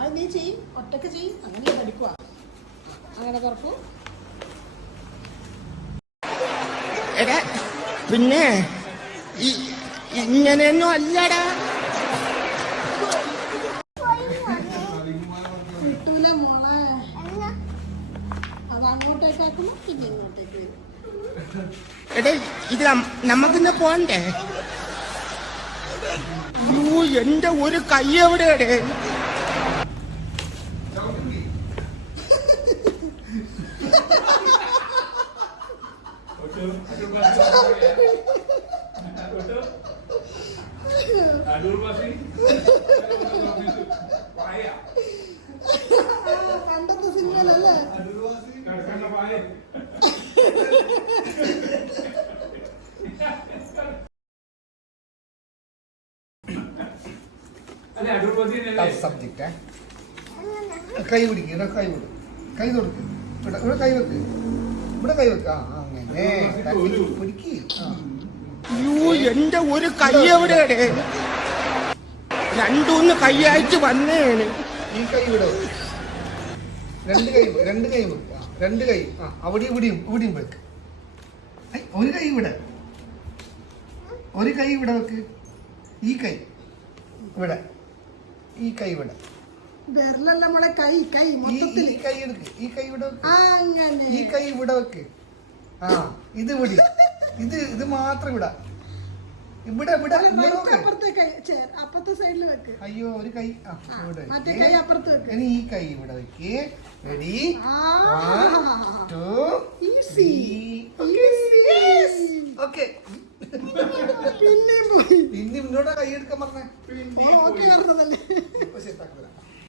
അത് നീ ചെയ്യും, ഒറ്റക്ക് ചെയ്യും, അങ്ങനെ പഠിക്കുക. അങ്ങനെ തുറക്കൂ. എടാ പിന്നെ ഇങ്ങനെയൊന്നും അല്ലടാ. കിട്ടൂല മോളെ. അത് അങ്ങോട്ടേക്കാക്കുമ്പോ പിന്നെ ഇങ്ങോട്ടേക്ക് വരും. എടേ ഇത് നമുക്കിന്ന് പോണ്ടേ? എന്റെ ഒരു കൈ എവിടെയാടേ? പണ്ടത്തെ സിനിമയിലല്ലേ? സബ്ജക്റ്റ് കൈ പിടിക്കുക, കൈ വിടും, കൈ കൊടുക്ക്, ഇവിടെ കൈ വെക്ക്, ഇവിടെ കൈ വെക്ക. അങ്ങനെ പിടിക്ക്. എന്റെ ഒരു കൈ എവിടെയാടേ? രണ്ടൂന്ന് കൈയായിട്ട് വന്നേണ്. ഈ കൈ ഇവിടെ രണ്ട് കൈ വെക്ക്, രണ്ട് കൈ അവിടെ ഇവിടെയും വെക്ക്. ഒരു കൈ ഇവിടെ, ഒരു കൈ ഇവിടെ വെക്ക്. ഈ കൈ ഇവിടെ, ഈ കൈ ഇവിടെ. വിരലല്ല മോളെ, കൈ കൈ മൊത്തത്തിൽ. ഈ കൈ എടുക്ക്, ഈ കൈ ഇവിടെ വെക്ക്. അങ്ങനെ ഈ കൈ ഇവിടെ വെക്ക്. ഇത് ഇവിടെ, ഇത് മാത്രം ഇവിടെ, ഇവിടെ അപ്പുറത്തെ കൈ അപ്പുറത്തെ സൈഡിൽ വെക്ക്. അയ്യോ ഒരു കൈ മറ്റേ കൈ അപ്പുറത്ത് വെക്ക്. ഇനി ഈ കൈ ഇവിടെ വെക്ക്. റെഡി? ഓക്കെ. പിന്നെയും പോയി. പിന്നെ മുന്നോട്ട് കൈ എടുക്കാൻ പറഞ്ഞേ. ഓക്കെ പറഞ്ഞതല്ലേ.